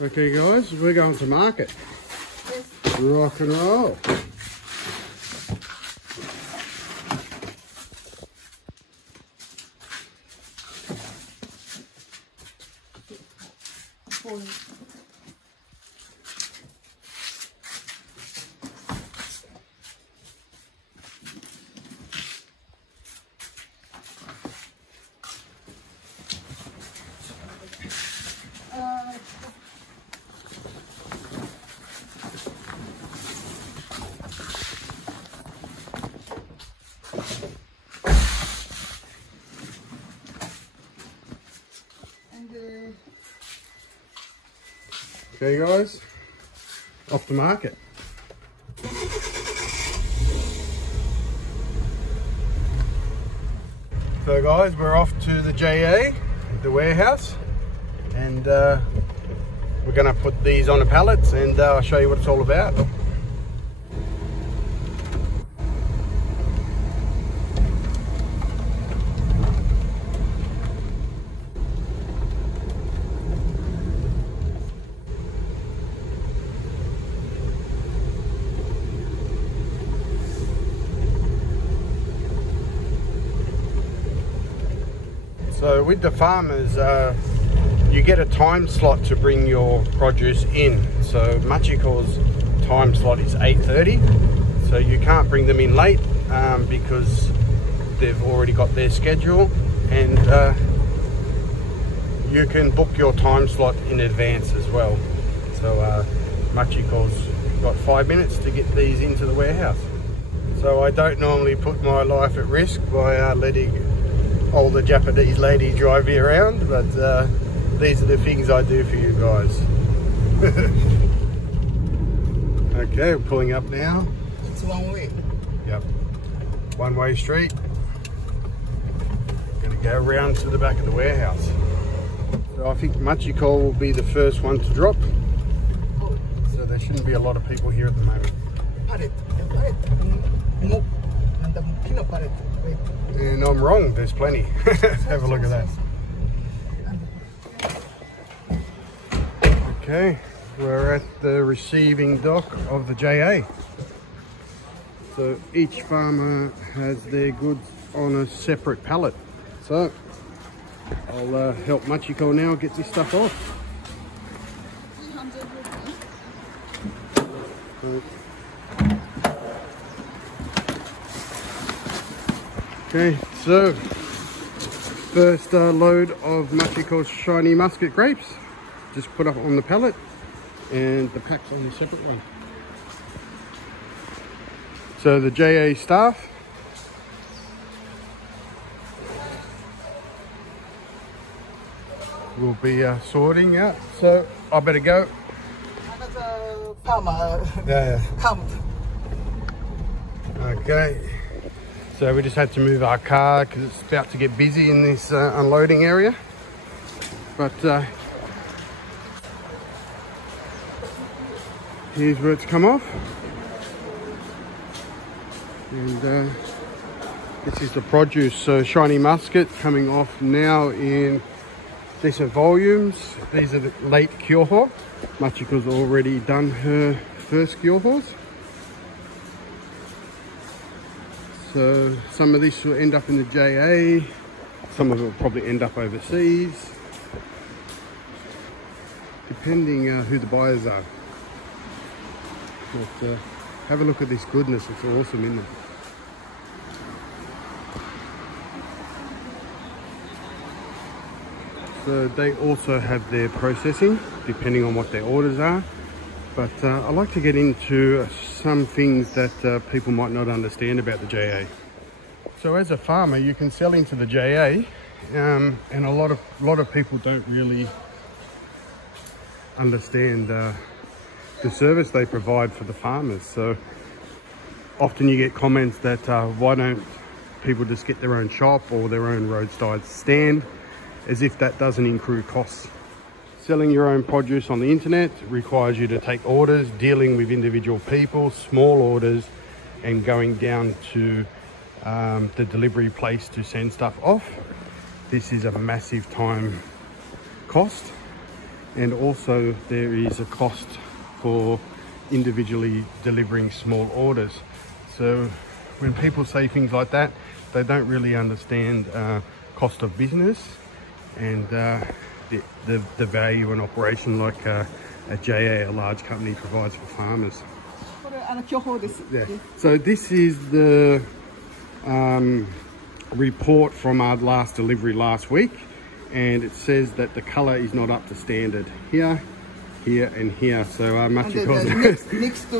Okay guys, we're going to market. Yes. Rock and roll. Okay guys, off the market. So guys, we're off to the JA, the warehouse, and we're going to put these on the pallets and I'll show you what it's all about. So with the farmers, you get a time slot to bring your produce in. So Machiko's time slot is 8:30, so you can't bring them in late because they've already got their schedule, and you can book your time slot in advance as well. So Machiko's got 5 minutes to get these into the warehouse. So I don't normally put my life at risk by letting older Japanese lady drive me around, but these are the things I do for you guys. Okay, we're pulling up now. It's one way. Yep, one-way street. Gonna go around to the back of the warehouse. So I think Machiko will be the first one to drop. So there shouldn't be a lot of people here at the moment. And I'm wrong, there's plenty. Have a look at that. Okay, we're at the receiving dock of the JA. So each farmer has their goods on a separate pallet. So I'll help Machiko now get this stuff off. Okay, so first load of Machiko's shiny musket grapes, just put up on the pallet, and the pack's on the separate one. So the JA staff will be sorting out. So I better go. Another farmer. Yeah. Come. Okay. So we just had to move our car because it's about to get busy in this unloading area. But here's where it's come off. And this is the produce. So shiny musket coming off now in decent volumes. These are the late kyoho. Machiko's already done her first kyohos. So some of this will end up in the JA, some of it will probably end up overseas, depending who the buyers are. But have a look at this goodness, it's awesome, isn't it? So they also have their processing, depending on what their orders are. But I like to get into some things that people might not understand about the JA. So as a farmer, you can sell into the JA, and a lot of people don't really understand the service they provide for the farmers. So often you get comments that why don't people just get their own shop or their own roadside stand, as if that doesn't include costs. Selling your own produce on the internet requires you to take orders, dealing with individual people, small orders, and going down to the delivery place to send stuff off. This is a massive time cost, and also there is a cost for individually delivering small orders. So when people say things like that, they don't really understand cost of business and the value and operation like a JA, a large company, provides for farmers. Yeah. So this is the report from our last delivery last week, and it says that the colour is not up to standard here, here and here. So Machiko's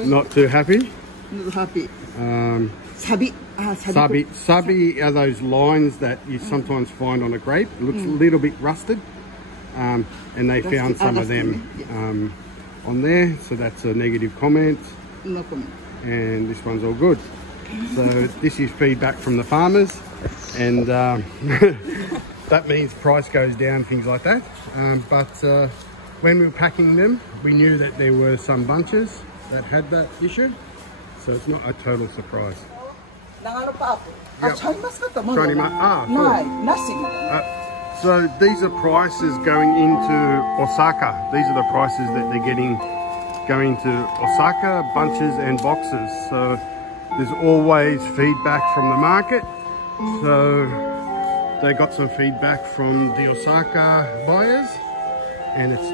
not too happy. Not happy. Sabi are those lines that you sometimes find on a grape. It looks a little bit rusted, and they found some of them on there. So that's a negative comment. No comment. And this one's all good. So this is feedback from the farmers, and that means price goes down, things like that. But when we were packing them, we knew that there were some bunches that had that issue. So it's not a total surprise. Yep. So these are prices going into Osaka. These are the prices that they're getting going to Osaka, bunches and boxes. So there's always feedback from the market. So they got some feedback from the Osaka buyers, and it's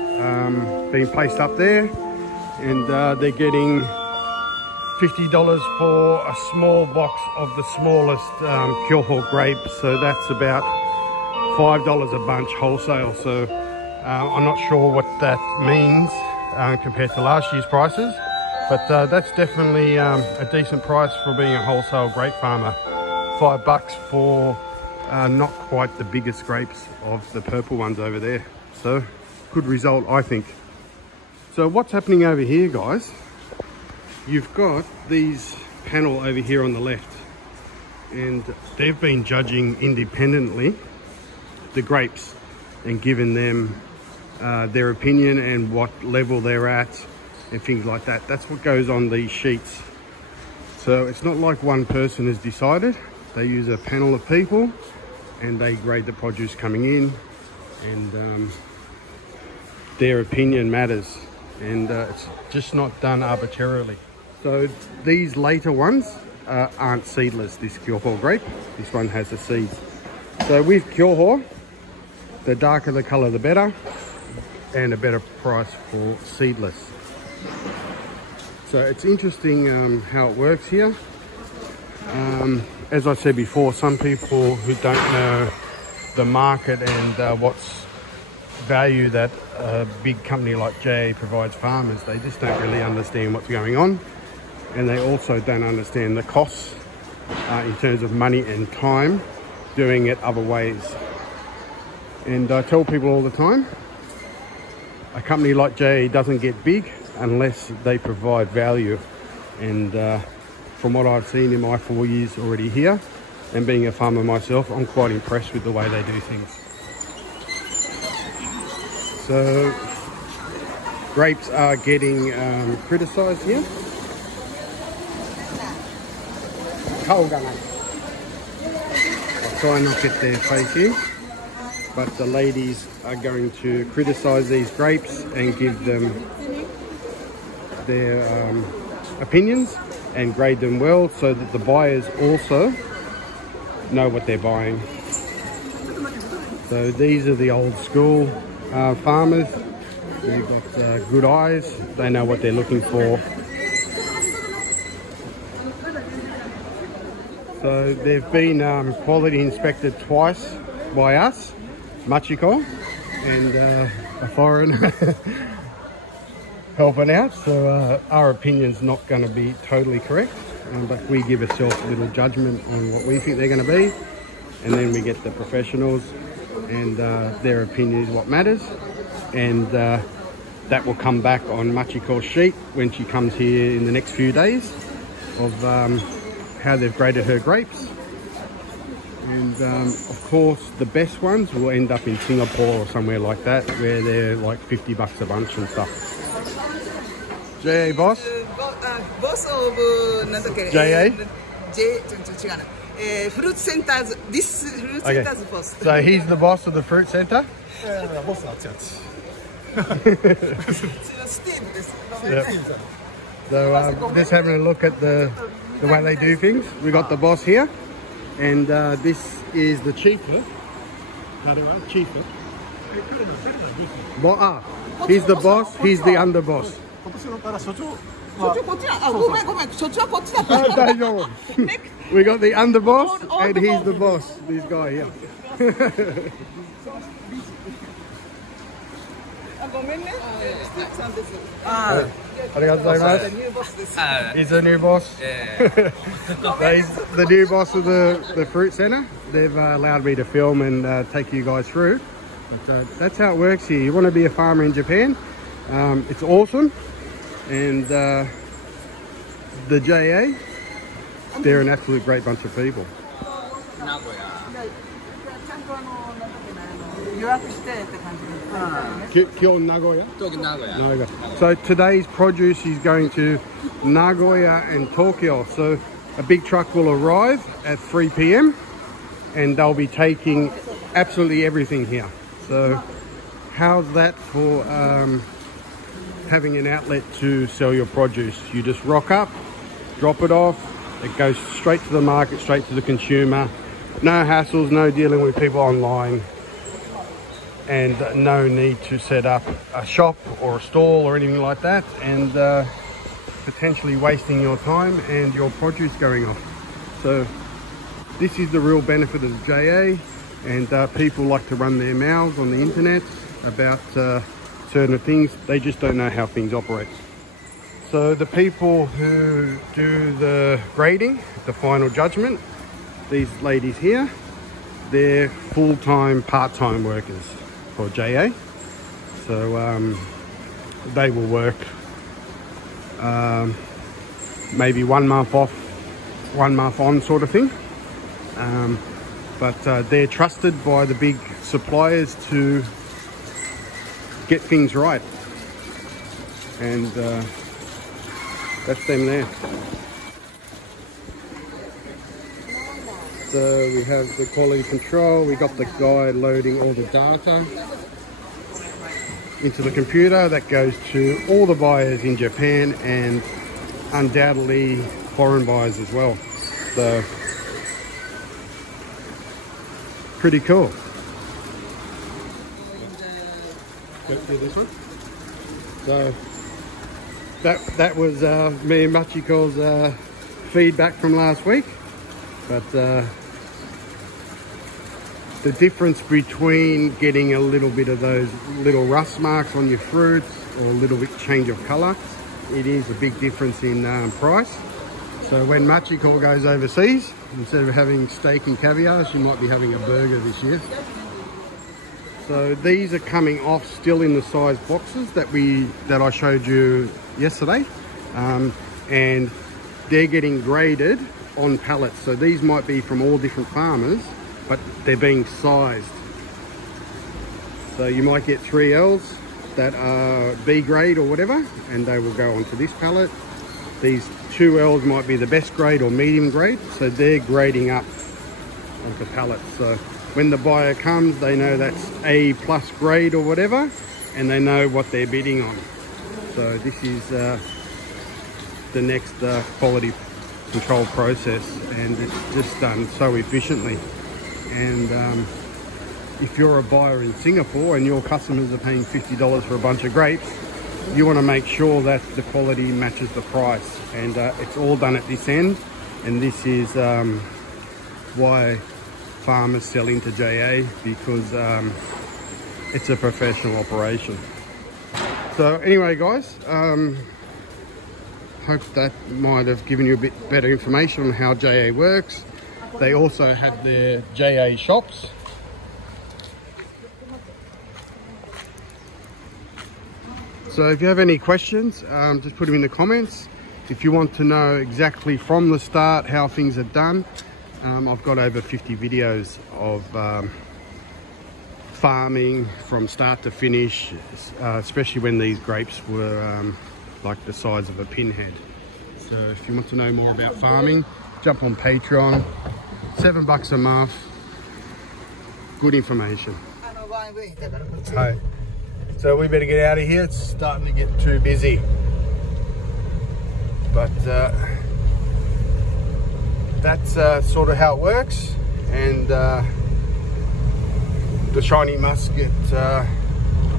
been placed up there, and they're getting $50 for a small box of the smallest Kyoho grape. So that's about $5 a bunch wholesale. So I'm not sure what that means compared to last year's prices, but that's definitely a decent price for being a wholesale grape farmer. $5 for not quite the biggest grapes of the purple ones over there. So good result, I think. So what's happening over here, guys? You've got these panel over here on the left, and they've been judging independently the grapes and given them their opinion and what level they're at and things like that. That's what goes on these sheets. So it's not like one person has decided. They use a panel of people and they grade the produce coming in, and their opinion matters, and it's just not done arbitrarily. So these later ones aren't seedless, this Kyoho grape. This one has the seeds. So with Kyoho, the darker the colour the better, and a better price for seedless. So it's interesting how it works here. As I said before, some people who don't know the market and what's value that a big company like JA provides farmers, they just don't really understand what's going on, and they also don't understand the costs in terms of money and time doing it other ways. And I tell people all the time, a company like JA doesn't get big unless they provide value, and from what I've seen in my 4 years already here and being a farmer myself, I'm quite impressed with the way they do things. So grapes are getting criticised here. I'll try and not get their face in, but the ladies are going to criticise these grapes and give them their opinions and grade them well, so that the buyers also know what they're buying. So these are the old school farmers. They've got good eyes, they know what they're looking for. So they've been quality inspected twice by us, Machiko, and a foreigner helping out. So our opinion's not going to be totally correct, but we give ourselves a little judgment on what we think they're going to be, and then we get the professionals, and their opinion is what matters, and that will come back on Machiko's sheet when she comes here in the next few days of how they've graded her grapes. And of course the best ones will end up in Singapore or somewhere like that, where they're like $50 a bunch and stuff. JA boss? Boss of JA? Fruit centers. This fruit centers boss. So he's the boss of the fruit center? So just having a look at the way they do things. We got the boss here, and this is the chieflet. Chieflet. He's the boss. He's the underboss. We got the underboss, and he's the boss. This guy here. He's the new boss. He's the new boss of the fruit center. They've allowed me to film and take you guys through. But that's how it works here. You want to be a farmer in Japan. It's awesome. And the JA, they're an absolute great bunch of people. Nagoya? So today's produce is going to Nagoya and Tokyo. So a big truck will arrive at 3 p.m. and they'll be taking absolutely everything here. So how's that for having an outlet to sell your produce? You just rock up, drop it off, it goes straight to the market, straight to the consumer. No hassles, no dealing with people online, and no need to set up a shop or a stall or anything like that, and potentially wasting your time and your produce going off. So this is the real benefit of JA, and people like to run their mouths on the internet about certain things. They just don't know how things operate. So the people who do the grading, the final judgment, these ladies here, they're full-time, part-time workers for JA. So they will work maybe 1 month off, 1 month on sort of thing. But they're trusted by the big suppliers to get things right. And that's them there. So we have the quality control, we got the guy loading all the data into the computer that goes to all the buyers in Japan and undoubtedly foreign buyers as well. So pretty cool. This one. So that was me and Machiko's feedback from last week. But the difference between getting a little bit of those little rust marks on your fruits or a little bit change of colour, it is a big difference in price. So when Machiko goes overseas, instead of having steak and caviar, she might be having a burger this year. So these are coming off still in the size boxes that I showed you yesterday, and they're getting graded on pallets. So these might be from all different farmers, but they're being sized. So you might get 3Ls that are B grade or whatever, and they will go onto this pallet. These 2Ls might be the best grade or medium grade, so they're grading up onto pallets. So when the buyer comes, they know that's A+ grade or whatever, and they know what they're bidding on. So this is the next quality control process, and it's just done so efficiently. And if you're a buyer in Singapore and your customers are paying $50 for a bunch of grapes, you want to make sure that the quality matches the price, and it's all done at this end. And this is why farmers sell into JA, because it's a professional operation. So anyway guys, hope that might have given you a bit better information on how JA works. They also have their JA shops. So if you have any questions, just put them in the comments. If you want to know exactly from the start how things are done, I've got over 50 videos of farming from start to finish, especially when these grapes were like the size of a pinhead. So if you want to know more about farming, jump on Patreon. $7 a month. Good information. Hi. So we better get out of here. It's starting to get too busy. But that's sort of how it works. And the shiny musket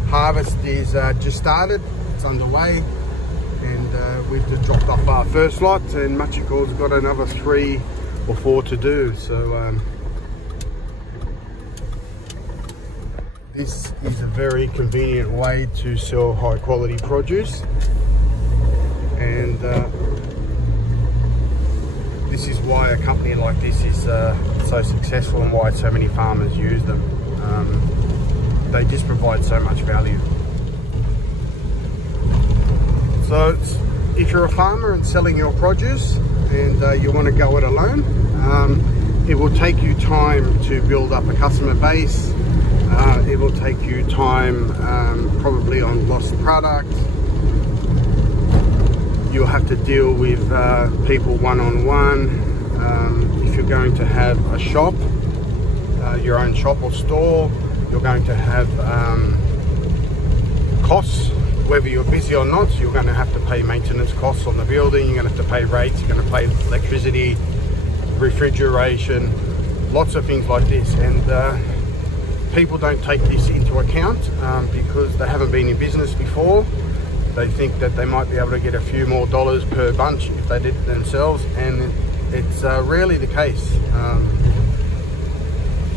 harvest is just started. It's underway. And we've just dropped off our first lot, and Machiko's got another 3 or 4 to do. So this is a very convenient way to sell high quality produce, and this is why a company like this is so successful, and why so many farmers use them. They just provide so much value. So if you're a farmer and selling your produce and you want to go it alone, it will take you time to build up a customer base. It will take you time probably on lost product. You'll have to deal with people one-on-one. If you're going to have a shop, your own shop or store, you're going to have costs. Whether you're busy or not, you're going to have to pay maintenance costs on the building, you're going to have to pay rates, you're going to pay electricity, refrigeration, lots of things like this. And people don't take this into account because they haven't been in business before. They think that they might be able to get a few more dollars per bunch if they did it themselves, and it's rarely the case.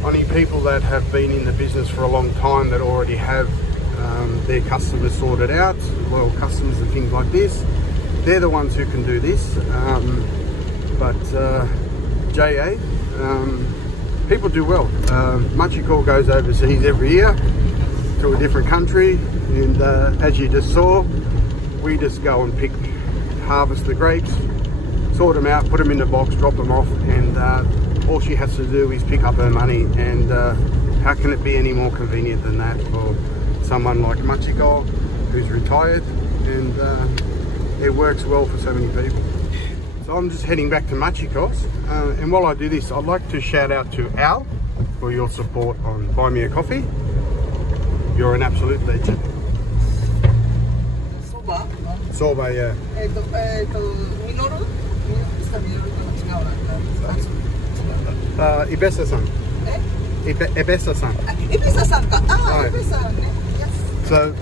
Only people that have been in the business for a long time, that already have their customers sorted out, loyal customers and things like this, they're the ones who can do this. But JA, people do well. Machiko goes overseas every year to a different country, and as you just saw, we just go and harvest the grapes, sort them out, put them in the box, drop them off, and all she has to do is pick up her money. And how can it be any more convenient than that for someone like Machiko, who's retired? And it works well for so many people. So I'm just heading back to Machiko's, and while I do this, I'd like to shout out to Al for your support on Buy Me a Coffee. You're an absolute legend. Soba? Soba, yeah. Minoru? Ibesa-san. Ibesa-san. Ibesa-san ka. Ah, Ibesa-san. Yes. So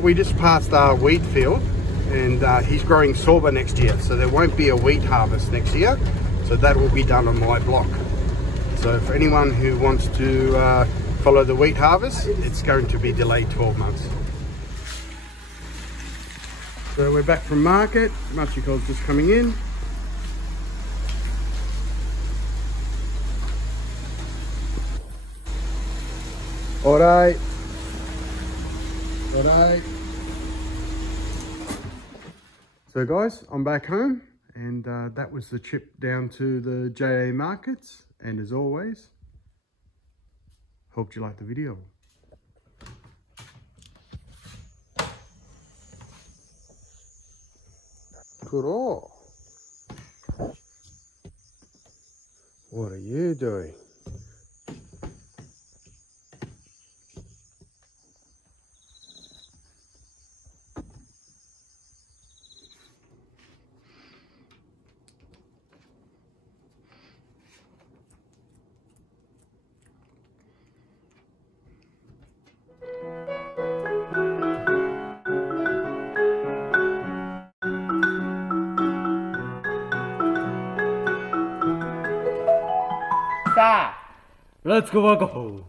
we just passed our wheat field, and he's growing soba next year, so there won't be a wheat harvest next year, so that will be done on my block. So for anyone who wants to follow the wheat harvest, it's going to be delayed 12 months. So we're back from market. Machiko's just coming in. Alright. Alright. So guys, I'm back home, and that was the trip down to the JA markets. And as always, hope you liked the video. Kuro, what are you doing? Let's go.